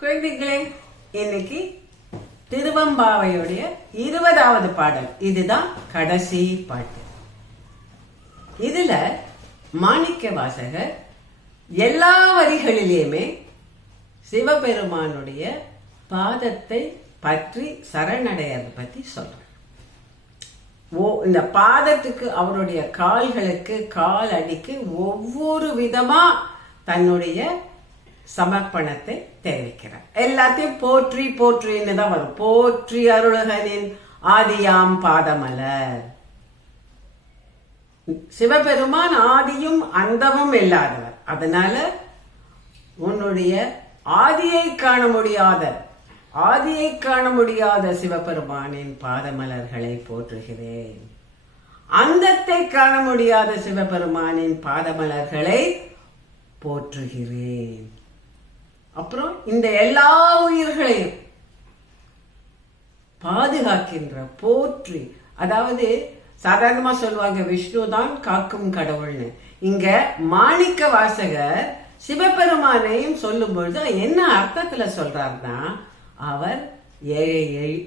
குழந்தைகளே, இன்னைக்கு திருவம்பாவையுடைய 20வது பாடல். இதுதான் கடைசி பாட்டு. இதுல மாணிக்க வாசகர் எல்லா வரிகளிலேயுமே சிவபெருமானுடைய பாதத்தை பற்றி சரணடையதை பத்தி சொல்றார். இந்த பாதத்துக்கு, அவருடைய கால்களுக்கு, கால் அடிக்கு ஒவ்வொரு விதமா தன்னுடைய சமர்ப்பணத்தை தெரிவிக்கிறார். எல்லாத்தையும் போற்றி போற்றின்னு தான் வரும். போற்றி அருளகனின் ஆதியாம் பாதமலர். சிவபெருமான் ஆதியும் அந்தமும் இல்லாதவர். அதனால உன்னுடைய ஆதியை காண முடியாத சிவபெருமானின் பாதமலர்களை போற்றுகிறேன். அந்தத்தை காண முடியாத சிவபெருமானின் பாதமலர்களை போற்றுகிறேன். அப்புறம் இந்த எல்லா உயிர்களையும் பாதுகாக்கின்ற போற்றி, அதாவது சாதாரணமா சொல்லுவாங்க விஷ்ணு தான் காக்கும் கடவுள்னு. இங்க மாணிக்க வாசகர் சிவபெருமானையும் சொல்லும் பொழுது என்ன அர்த்தத்துல சொல்றாருன்னா, அவர்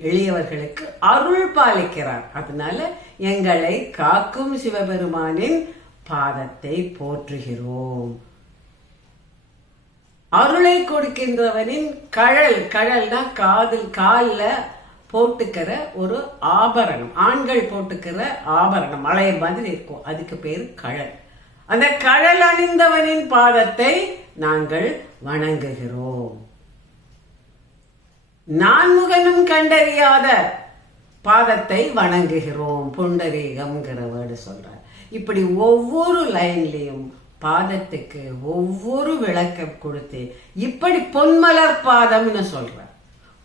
எளியவர்களுக்கு அருள் பாலிக்கிறார். அதனால எங்களை காக்கும் சிவபெருமானின் பாதத்தை போற்றுகிறோம். அருளை கொடுக்கின்றவனின் கழல்னா கால்ல போட்டுக்கிற ஒரு ஆபரணம், ஆண்கள் போட்டுக்கிற ஆபரணம், மலைய மாதிரி இருக்கும், அதுக்கு பேரு கழல். அந்த கழல் அணிந்தவனின் பாதத்தை நாங்கள் வணங்குகிறோம். நான்முகனும் கண்டறியாத பாதத்தை வணங்குகிறோம். புண்டரீகம்ங்கிற வேர்டு சொல்றார். இப்படி ஒவ்வொரு லைன்லயும் பாதத்துக்கு ஒவ்வொரு விளக்கம் கொடுத்து, இப்படி பொன்மலர் பாதம்னு சொல்றார்,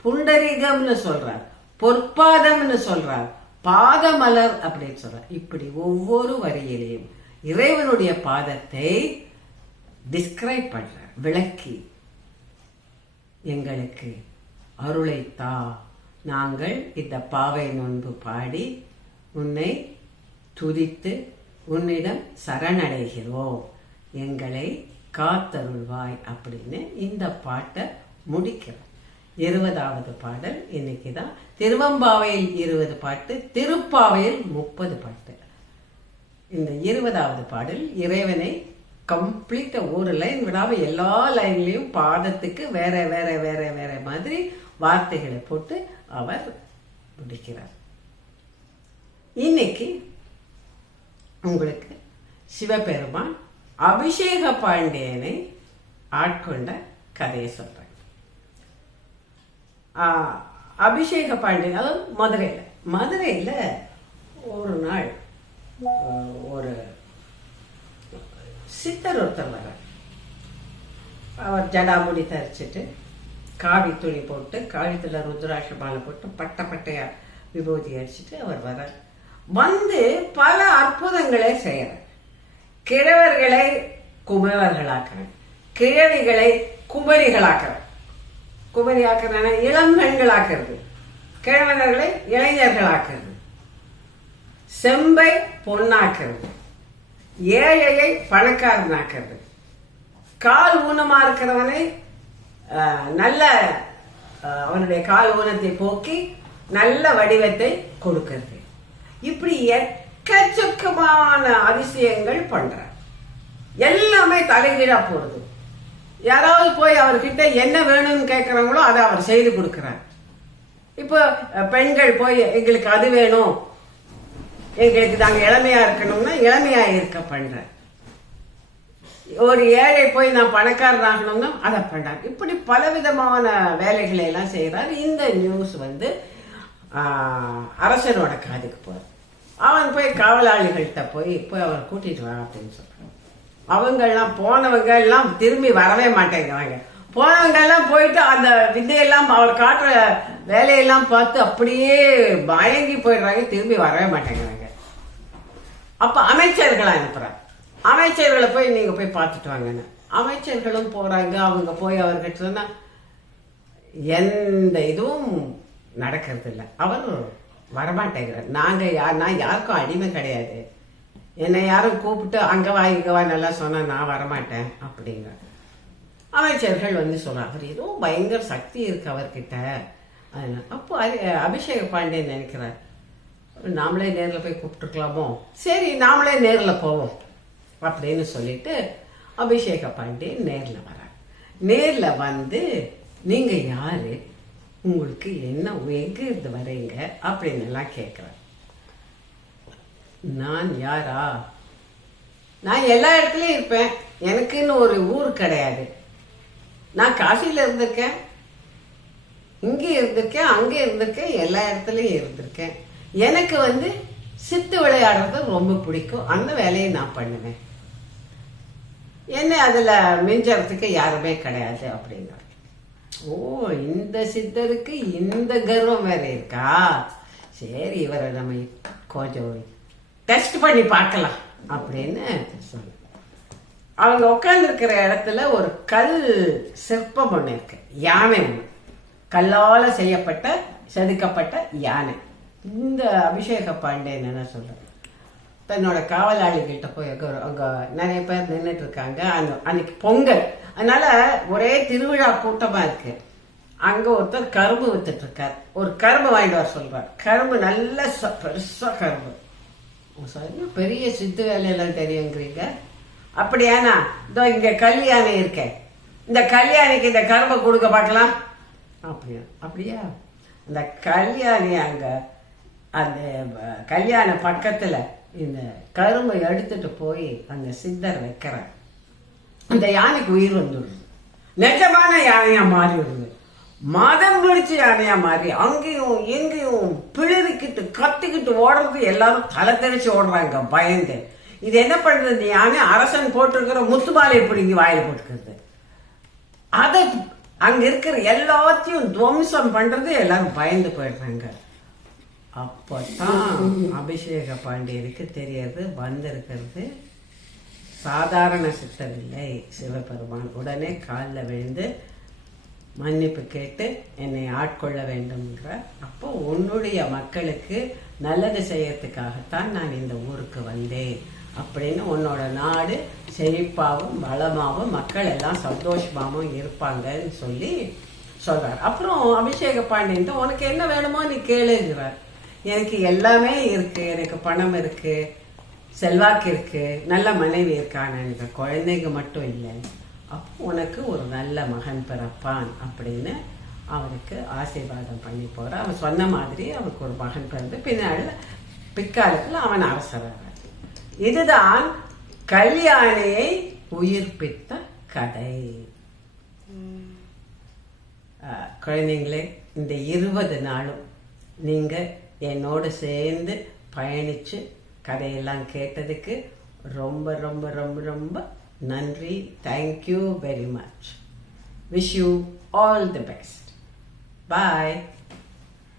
புண்டரீகம்னு சொல்றார், பொற்பாதம்னு சொல்றார், பாதமலர் அப்படின்னு சொல்றார். இப்படி ஒவ்வொரு வரியிலையும் இறைவனுடைய பாதத்தை டிஸ்கிரைப் பண்றார், விளக்கி எங்களுக்கு அருளைத்தா, நாங்கள் இந்த பாவை நோன்பு பாடி உன்னை துதித்து உன்னிடம் சரணடைகிறோம், எங்களை காத்தருள்வாய் அப்படின்னு இந்த பாட்டை முடிக்கிறோம். 20வது பாடல் இன்னைக்கு தான். திருவம்பாவையில் 20 பாட்டு, திருப்பாவையில் 30 பாட்டு. இந்த 20வது பாடல் இறைவனை கம்ப்ளீட்டா ஒரு லைன் விடாம எல்லா லைன்லயும் பாதத்துக்கு வேற வேற வேற வேற மாதிரி வார்த்தைகளை போட்டு அவர் முடிக்கிறார். இன்னைக்கு உங்களுக்கு சிவபெருமான் அபிஷேக பாண்டியனை ஆட்கொண்ட கதையை சொல்றேன். அபிஷேக பாண்டியன், அதாவது மதுரையில ஒரு நாள் ஒரு சித்தர் ஒருத்தர் வர, அவர் ஜடாமுடி தரிச்சிட்டு காவி துணி போட்டு, காவித்துல ருத்ராட்ச மாலை போட்டு, பட்டையா விபூதி அடிச்சுட்டு அவர் வர வந்து பல அற்புதங்களை செய்யறார். கிழவர்களை குமரர்களாக்குறார், கிழவிகளை குமரிகளாக்குறார். குமரி ஆக்குறான இளம் பெண்களாக்குறது, கிழவர்களை இளைஞர்களாக்குறது, செம்பை பொன்னாக்குறது, ஏழையை பணக்காரனாக்குறது, கால் ஊனமா இருக்கிறவனை நல்ல அவனுடைய கால் ஊனத்தை போக்கி நல்ல வடிவத்தை கொடுக்கிறது. இப்படி எக்கச்சக்கமான அதிசயங்கள் பண்ற, எல்லாமே தலைகீழா போறது. யாராவது போய் அவர்கிட்ட என்ன வேணும்னு கேட்கறாங்களோ அதை அவர் செய்து கொடுக்கிறார். இப்போ பெண்கள் போய் எங்களுக்கு அது வேணும், எங்களுக்கு நாங்க இளமையா இருக்கணும்னா இளமையா இருக்க பண்ற. ஒரு ஏழை போய் நான் பணக்காரன் ஆகணும்னா அதை பண்றாரு. இப்படி பலவிதமான வேலைகளை எல்லாம் செய்யறாரு. இந்த நியூஸ் அரசனோட காதுக்கு போற. அவன் போய் காவலாளிகள்கிட்ட போய் அவர் கூட்டிட்டு வா அப்படின்னு சொல்றான். அவங்க எல்லாம் போனவங்க எல்லாம் திரும்பி வரவே மாட்டேங்கிறாங்க. போனவங்க எல்லாம் போயிட்டு அந்த வித்தையெல்லாம் அவர் காட்டுற வேலையெல்லாம் பார்த்து அப்படியே பயங்கி போயிடுறாங்க, திரும்பி வரவே மாட்டேங்கிறாங்க. அப்ப அமைச்சர்களை அனுப்புறாங்க. அமைச்சர்களை போய் நீங்க போய் பார்த்துட்டு வாங்கன்னு. அமைச்சர்களும் போறாங்க. அவங்க போய் அவர்கிட்ட சொன்னா எந்த இதுவும் நடக்கிறது இல்லை, அவர் வரமாட்டேங்கிறார். நான் யாருக்கும் அடிமை கிடையாது, என்னை யாரும் கூப்பிட்டு அங்கவா இங்கவா நல்லா சொன்னா நான் வரமாட்டேன் அப்படிங்கிற. அமைச்சர்கள் வந்து சொல்றாங்க, அவர் ஏதோ பயங்கர சக்தி இருக்கு அவர்கிட்ட. அப்போ அபிஷேக பாண்டியன் நினைக்கிறார், நாமளே நேரில் போய் கூப்பிட்டுருக்கலாமோ, சரி நாமளே நேரில் போவோம் அப்படின்னு சொல்லிட்டு அபிஷேக பாண்டியன் நேரில் வரார். நேரில் வந்து நீங்க யாரு, உங்களுக்கு என்ன, எங்க இருந்து வரீங்க அப்படின்னு எல்லாம் கேட்கிறார். நான் யாரா, நான் எல்லா இடத்துலயும் இருப்பேன், எனக்குன்னு ஒரு ஊர் கிடையாது. நான் காசியில இருந்திருக்கேன், இங்கே இருந்திருக்கேன், அங்கே இருந்திருக்கேன், எல்லா இடத்துலயும் இருந்திருக்கேன். எனக்கு வந்து சித்து விளையாடுறது ரொம்ப பிடிக்கும், அந்த வேலையை நான் பண்ணுவேன், என்ன அதுல மிஞ்சறதுக்கு யாருமே கிடையாது அப்படிங்கிறார். ஓ, இந்த சித்தருக்கு இந்த கர்வம் வேற இருக்கா, சரி இவரை நம்ம கொஞ்சம் டெஸ்ட் பண்ணி பார்க்கலாம் அப்படின்னு சொல்லு. அவங்க உட்கார்ந்து இருக்கிற இடத்துல ஒரு கல் சிற்பம் ஒண்ணு இருக்கு, யானை ஒண்ணு, கல்லால செய்யப்பட்ட செதுக்கப்பட்ட யானை. இந்த அபிஷேக பாண்டியன் என்ன சொல்ற, தன்னோட காவலாளிகிட்ட போய் அங்க நிறைய பேர் நின்றுட்டு இருக்காங்க, அன்னைக்கு பொங்கல், அதனால ஒரே திருவிழா கூட்டமா இருக்கு. அங்க ஒருத்தர் கரும்பு வித்துட்டு இருக்கார், ஒரு கரும்பு வாங்கிட்டு வர சொல்றார். கரும்பு நல்ல பெருசா கரும்பு. சரி, பெரிய சித்து வேலையெல்லாம் தெரியுங்கிறீங்க, அப்படியானா இதோ இங்க கல்யாணி இருக்கேன், இந்த கல்யாணிக்கு இந்த கரும்பை கொடுக்க பார்க்கலாம். அப்படியா அந்த கல்யாணி அங்க அந்த கல்யாண பக்கத்துல இந்த கரும்பை எடுத்துட்டு போய் அந்த சித்தர் வைக்கிறார். அந்த யானைக்கு உயிர் வந்துடுது, நிஜமான யானையா மாறி வருது, மதம் பிடிச்ச யானையா மாறி அங்கேயும் எங்கேயும் பிளிரிக்கிட்டு கத்திக்கிட்டு ஓடுறது, எல்லாரும் தலை தெரிச்சு ஓடுறாங்க பயந்து. இது என்ன பண்றது, யானை அரசன் போட்டிருக்கிற முத்து மாலை பிடிங்கி வாயில போட்டுக்கிறது, அதை அங்க இருக்கிற எல்லாத்தையும் துவம்சம் பண்றது, எல்லாரும் பயந்து போயிடுறாங்க. அப்பதான் அபிஷேக பாண்டியருக்கு தெரியாது, வந்திருக்கிறது சாதாரண சித்தர் இல்லை, சிவபெருமான். உடனே காலில் விழுந்து மன்னிப்பு கேட்டு என்னை ஆட்கொள்ள வேண்டும்ங்கிற. அப்போ உன்னுடைய மக்களுக்கு நல்லது செய்யறதுக்காகத்தான் நான் இந்த ஊருக்கு வந்தேன் அப்படின்னு, உன்னோட நாடு செழிப்பாகவும் வளமாகவும் மக்கள் எல்லாம் சந்தோஷமாகவும் இருப்பாங்கன்னு சொல்லி சொல்றார். அப்புறம் அபிஷேக பாண்டியன், உனக்கு என்ன வேணுமோ நீ கேளுங்கிறார். எனக்கு எல்லாமே இருக்கு, எனக்கு பணம் இருக்கு, செல்வாக்கு இருக்கு, நல்ல மனைவி இருக்கான, எனக்கு குழந்தைங்க மட்டும் இல்லை, அப்போ உனக்கு ஒரு நல்ல மகன் பிறப்பான் அப்படின்னு அவருக்கு ஆசீர்வாதம் பண்ணி போற. அவன் சொன்ன மாதிரி அவருக்கு ஒரு மகன் பிறந்து பிற்காலத்தில் அவன் அரசராக. இதுதான் கல்யாணியை உயிர்ப்பித்த கதை. குழந்தைங்களே, இந்த 20 நாளும் நீங்க என்னோடு சேர்ந்து பயணிச்சு கதையெல்லாம் கேட்டதுக்கு ரொம்ப ரொம்ப ரொம்ப ரொம்ப நன்றி. Thank you very much. Wish you all the best. Bye.